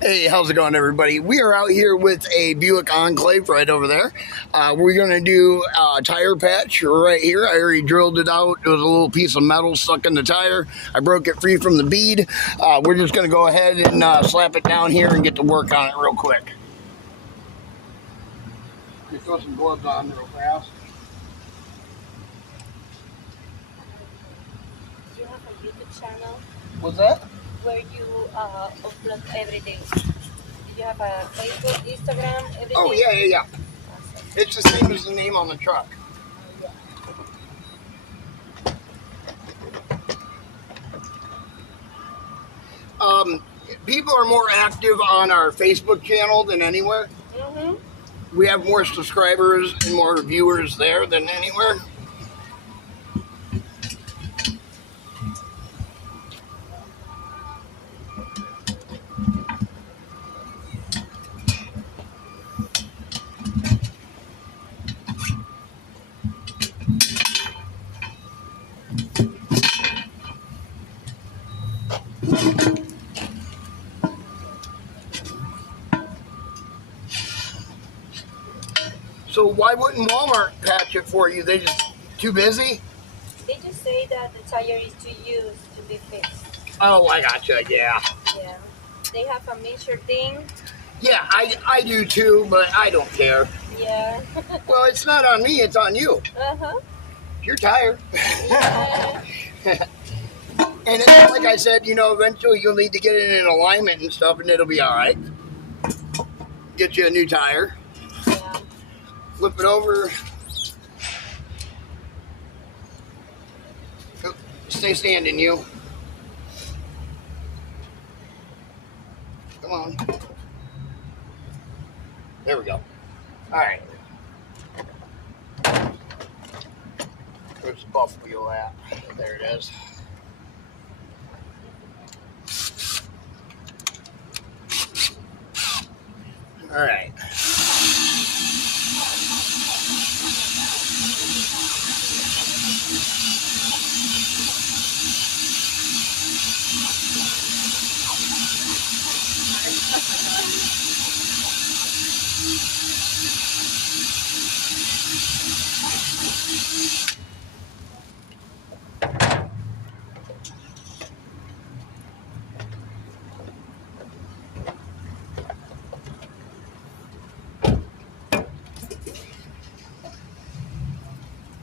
Hey, how's it going, everybody? We are out here with a Buick Enclave right over there. We're going to do a tire patch right here. I already drilled it out. There was a little piece of metal stuck in the tire. I broke it free from the bead. We're just going to go ahead and slap it down here and get to work on it real quick. Just throw some gloves on real fast. You have a YouTube channel? What's that? Where you upload everything. You have a Facebook, Instagram, everything? Oh, yeah. Awesome. It's the same as the name on the truck. People are more active on our Facebook channel than anywhere. We have more subscribers and more viewers there than anywhere. So why wouldn't Walmart patch it for you? They just too busy? They just say that the tire is too used to be fixed. Oh, I gotcha, yeah. Yeah. They have a measure thing. Yeah, I do too, but I don't care. Yeah. Well, it's not on me, it's on you. Uh-huh. You're tired. Yeah. And it's, like I said, you know, eventually you'll need to get it in alignment and stuff, and it'll be all right. Get you a new tire. Yeah. Flip it over. Oh, stay standing, you. Come on. There we go. All right. Where's the buff wheel at? There it is. All right.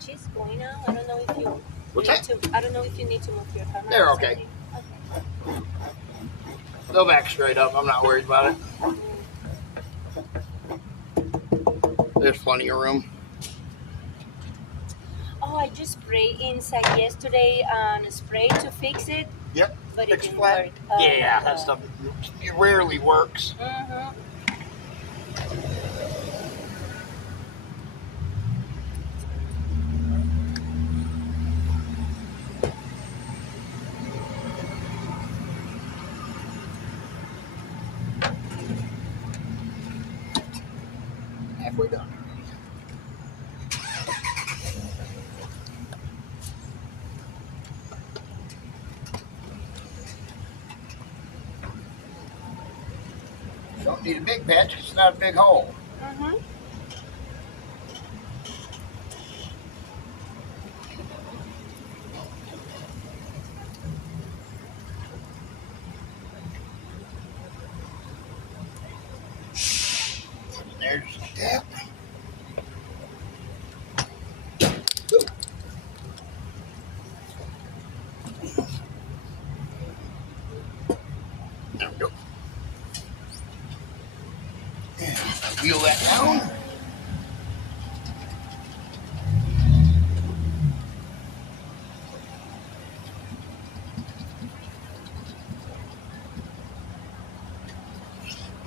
She's going now. I don't know if you What's need that? to. I don't know if you need to move your camera. They're or okay. something. They'll back straight up. I'm not worried about it. There's plenty of room. Oh, I just sprayed inside yesterday and spray to fix it, Yep. but it Fix didn't flat. work. Yeah, that stuff it rarely works. Halfway done. Don't need a big patch, it's not a big hole. There's a tap. There we go. And wheel that down.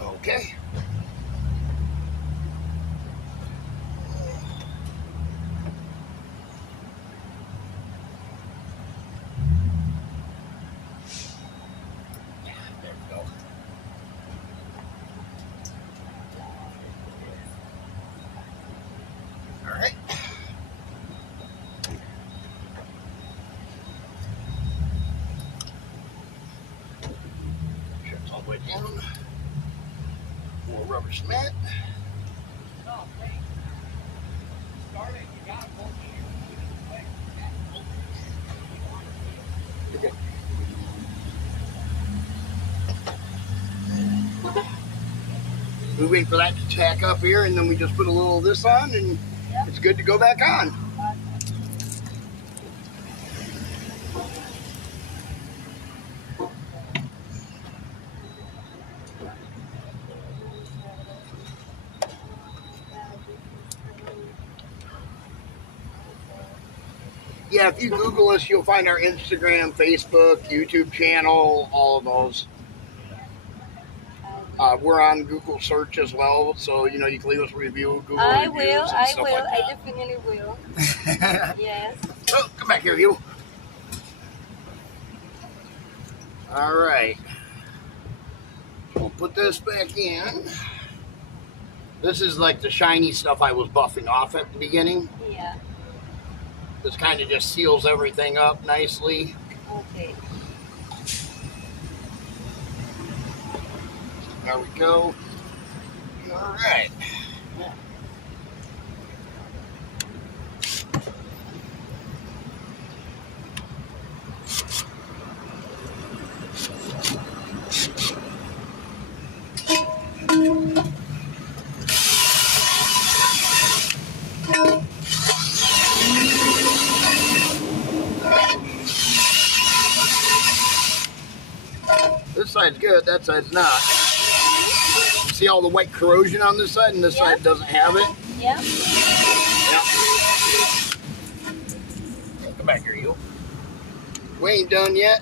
Okay. There we go. All right. Sure it's all way down. More rubber cement. We wait for that to tack up here, and then we just put a little of this on, and it's good to go back on. Yeah, if you Google us, you'll find our Instagram, Facebook, YouTube channel, all of those. We're on Google search as well, so you can leave us a review. Google I reviews will. and I stuff will. like I that. definitely will. Yes. Oh, come back here, you. All right. We'll put this back in. This is like the shiny stuff I was buffing off at the beginning. Yeah. This kind of just seals everything up nicely. Okay. There we go. All right. This side's good, that side's not. See all the white corrosion on this side, and this side doesn't have it? Yeah. Yep. Come back here, you. We ain't done yet.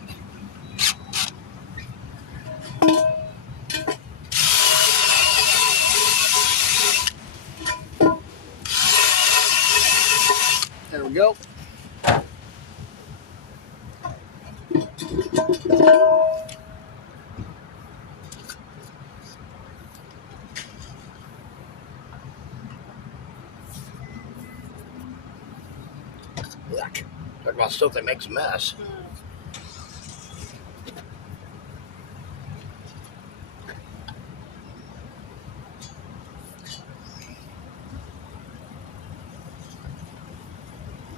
There we go. Yuck. Talk about stuff that makes a mess.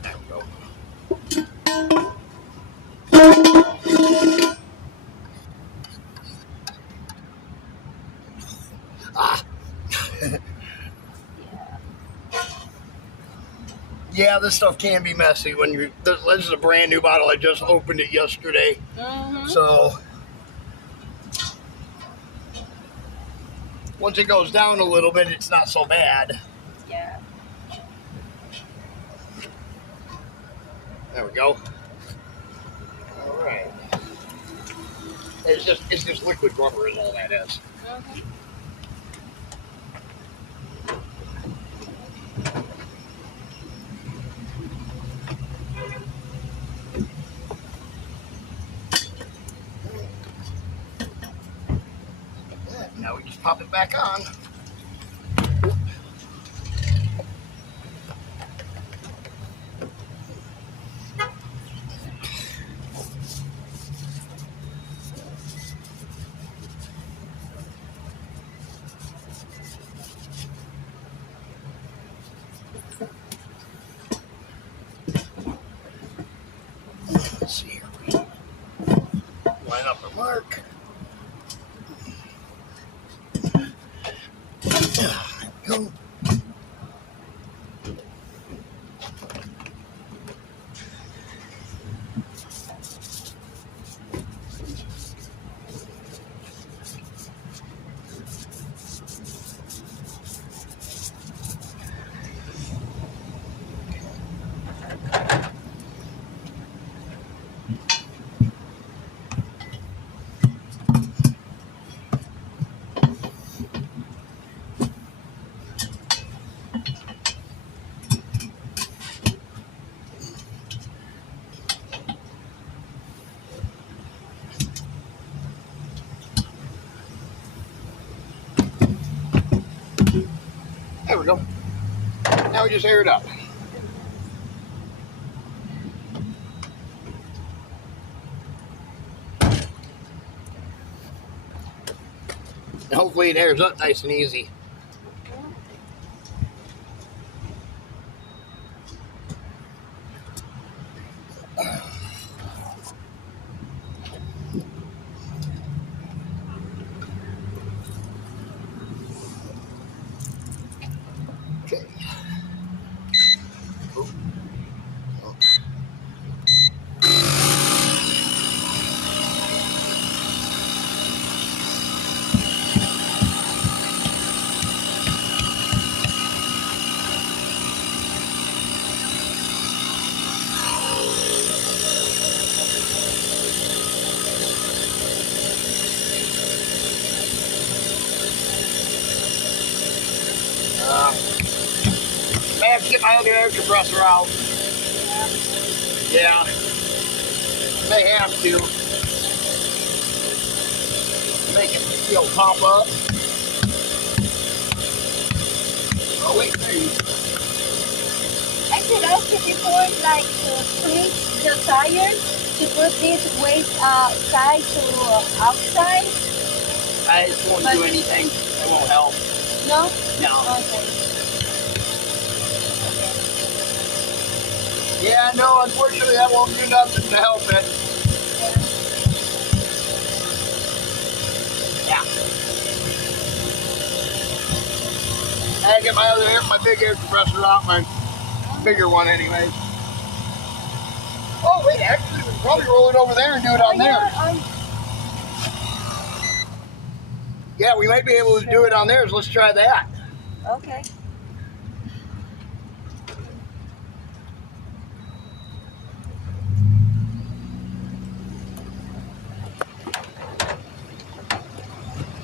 There we go. Ah. Yeah, this stuff can be messy when you. This is a brand new bottle. I just opened it yesterday, so once it goes down a little bit, it's not so bad. Yeah. There we go. All right. It's just liquid rubber is all that is. Now we just pop it back on. Let's see here. Line up the mark. Go. There we go. Now we just air it up. And hopefully it airs up nice and easy. Okay. May have to get my other air compressor out. Yeah, may have to make it, pop up. Oh wait, there you go. I could ask you before, like, to switch the tires, to put this waste side to outside. I just won't do anything. It won't help. No? No. Okay. Yeah, no, unfortunately that won't do nothing to help it. Yeah. I gotta get my big air compressor out, my bigger one anyways. Oh wait, actually we can probably roll it over there and do it on there. Yeah, we might be able to do it on theirs. Let's try that. Okay.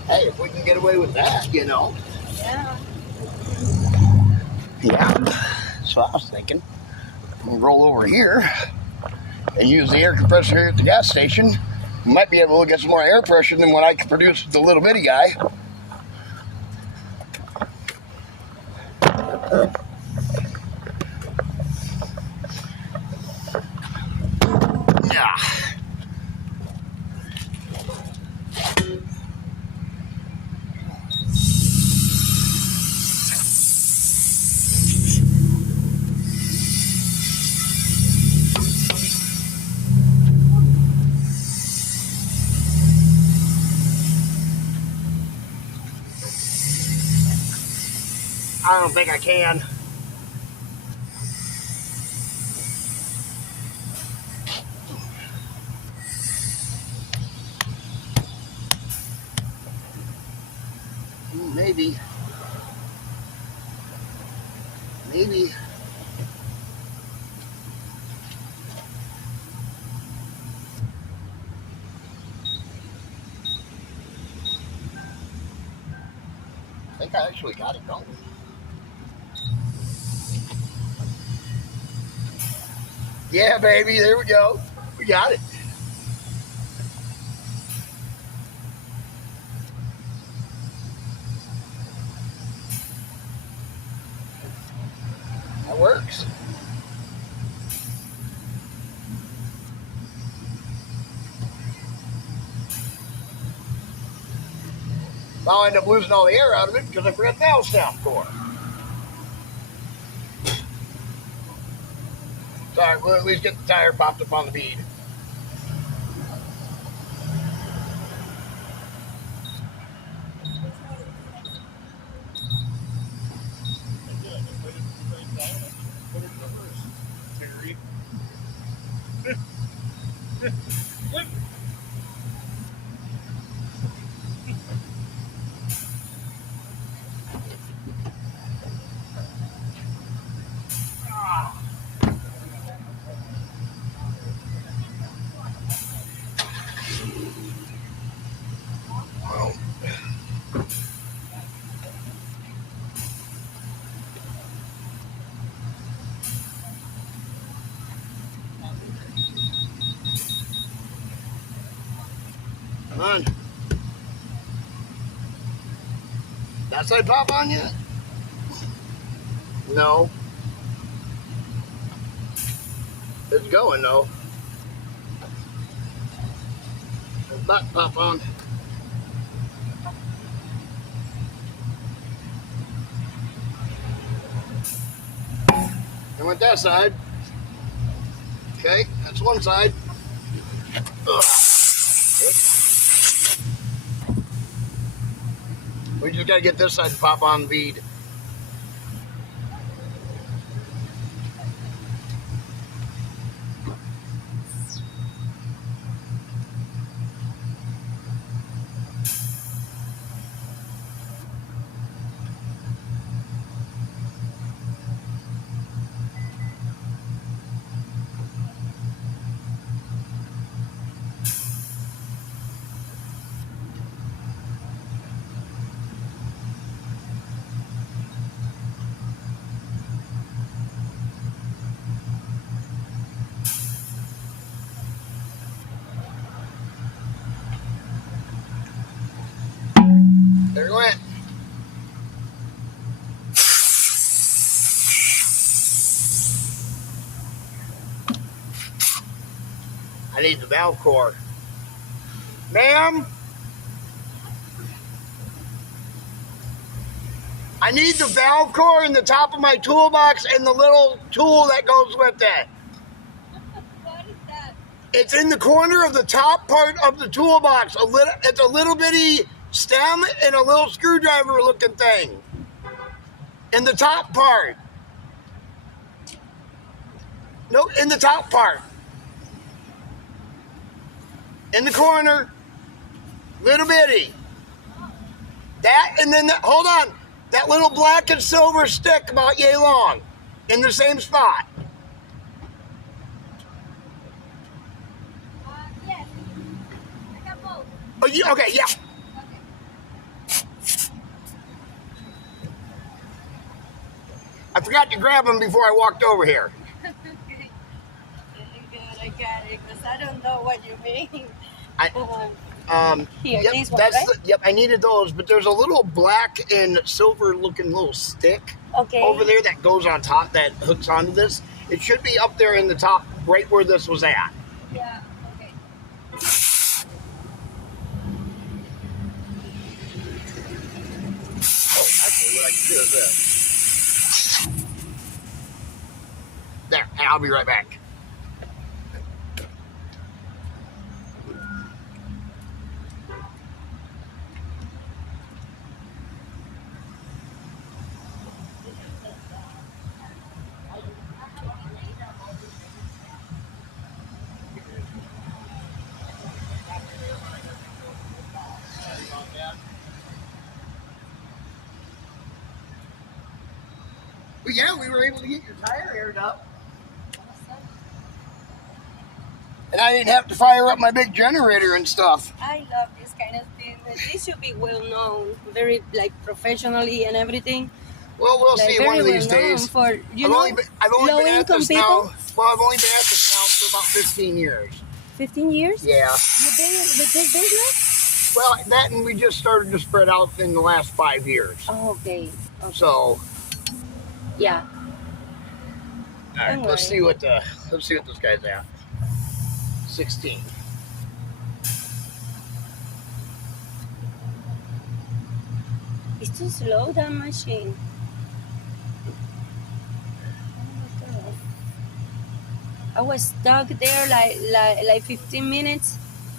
Hey, if we can get away with that, Yeah. Yeah, that's what I was thinking. We'll roll over here and use the air compressor here at the gas station. We might be able to get some more air pressure than what I can produce with the little bitty guy. Yeah. I don't think I can. Maybe. Maybe. I think I actually got it going. Yeah, baby, there we go. We got it. That works. I'll end up losing all the air out of it because I forgot the valve stamp core. Sorry, we'll at least get the tire popped up on the bead. Come on. That side pop on yet? No. It's going though. There's that pop on. I went that side. Okay, that's one side. Ugh. We just got to get this side to pop on bead. There it went. I need the valve core. Ma'am? I need the valve core in the top of my toolbox and the little tool that goes with it. What is that? It's in the corner of the top part of the toolbox. It's a little bitty stem and a little screwdriver looking thing. In the top part. No, in the top part. In the corner. Little bitty. That and then hold on. That little black and silver stick about yay long. In the same spot. Yes. I got both. Oh, okay, yeah. I forgot to grab them before I walked over here. Okay. Good, I got it, because I don't know what you mean. Here, Yep, these ones, right? Yep, I needed those, but there's a little black and silver looking little stick Okay. over there that goes on top that hooks onto this. It should be up there in the top, right where this was at. Yeah, okay. Oh, actually, what I can do is this. There, and I'll be right back. But yeah, we were able to get your tire aired up. And I didn't have to fire up my big generator and stuff. I love this kind of thing. This should be well known, very like professionally and everything. Well, we'll Like, see very one of well these known days. for I've only been at low-income this people. now. Well, I've only been at this now for about 15 years. 15 years? Yeah. You've been with this business? Well, that and we just started to spread out in the last 5 years. Oh, okay. So, Yeah. all right, Don't let's worry. see what this guy's at. 16. It's too slow, that machine. Oh my God. I was stuck there like 15 minutes,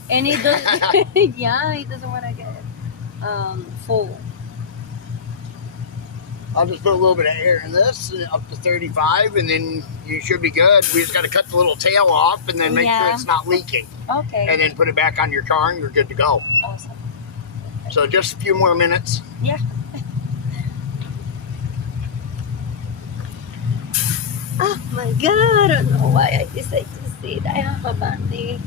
and it doesn't. Yeah, it doesn't want to get full. I'll just put a little bit of air in this up to 35, and then you should be good. We just got to cut the little tail off and then make sure Yeah. it's not leaking. Okay. And then put it back on your car and you're good to go. Awesome. So just a few more minutes. Yeah. Oh my God! I don't know why I decided to sit. I have a bandy.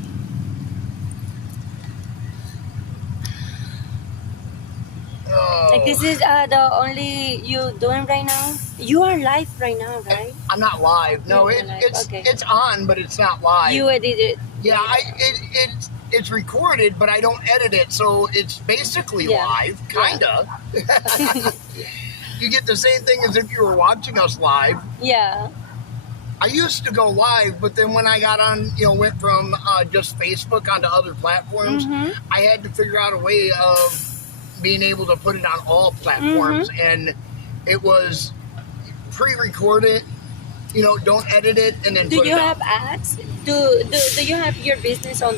Oh. Like this is the only you doing right now. You are live right now, right? I'm not live. No, You're live, okay. it's on, but it's not live. You edited it. Yeah, it's recorded, but I don't edit it, so it's basically Yeah. live, kinda. You get the same thing as if you were watching us live. Yeah. I used to go live, but then when I got on, went from just Facebook onto other platforms, Mhm. I had to figure out a way of being able to put it on all platforms, and it was pre-recorded You know, don't edit it and then Do put you it up. have ads? Do you have your business on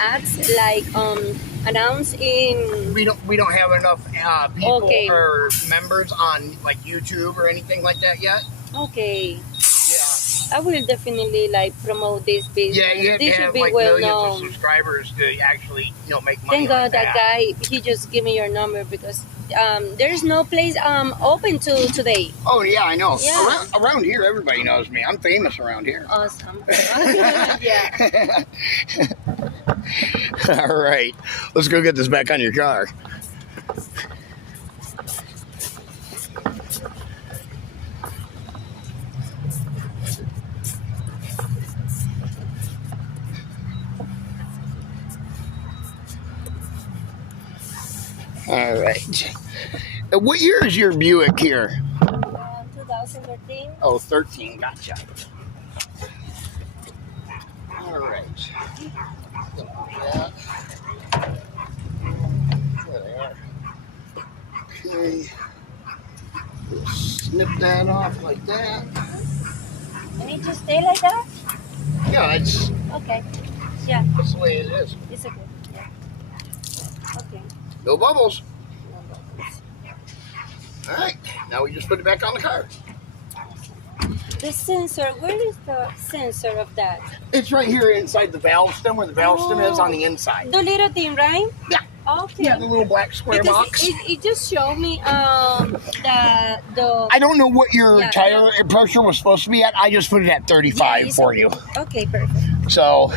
ads like announced in? We don't have enough people Okay. or members on like YouTube or anything like that yet. Okay, Yeah. I will definitely like promote this business. Yeah, you have to This should have be like well millions of known. subscribers to actually, you know, make money Thank like God that guy he just gave me your number because there's no place open to today. Oh yeah, I know. Yeah. Around here, everybody knows me. I'm famous around here. Awesome. Yeah. All right, let's go get this back on your car. All right. What year is your Buick here? 2013. Oh, 13. Gotcha. All right. Yeah. There they are. Okay. Snip that off like that. I need to stay like that? Yeah, that's Okay. Yeah, the way it is. it's okay. Yeah. Okay. No bubbles. No bubbles. All right. Now we just put it back on the car. The sensor, where is the sensor of that? It's right here inside the valve stem, where the valve stem is on the inside. The little thing, right? Yeah. Okay. Yeah, the little black square Because box. it just showed me the I don't know what your Yeah, tire pressure was supposed to be at. I just put it at 35 it's for okay. you. Okay, perfect. So,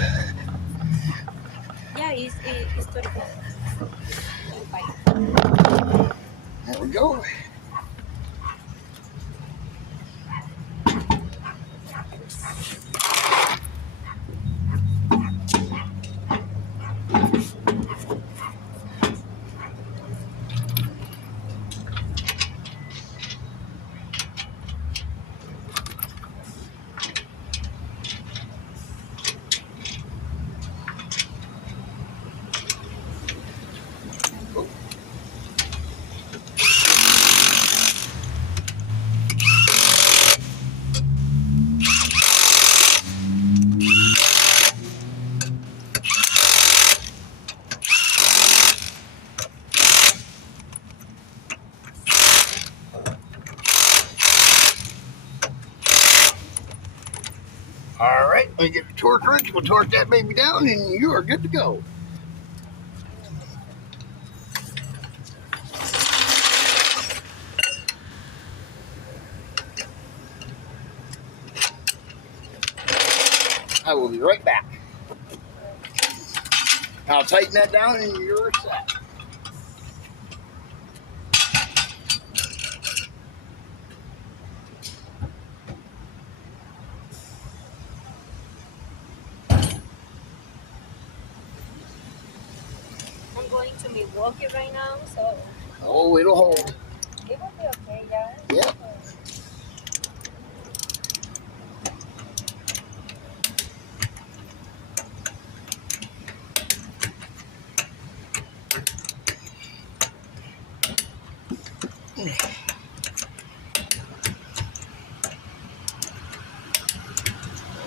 Yeah, it's 35. there we go. All right, let me get the torque wrench. We'll torque that baby down, and you are good to go. I will be right back. I'll tighten that down, and you're set. I'm going to Milwaukee right now, so Oh, it'll hold. it will be okay, yeah. Yep.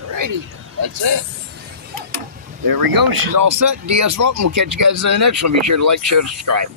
Alrighty, that's it. There we go. She's all set. DS Vault, and we'll catch you guys in the next one. Be sure to like, share, subscribe.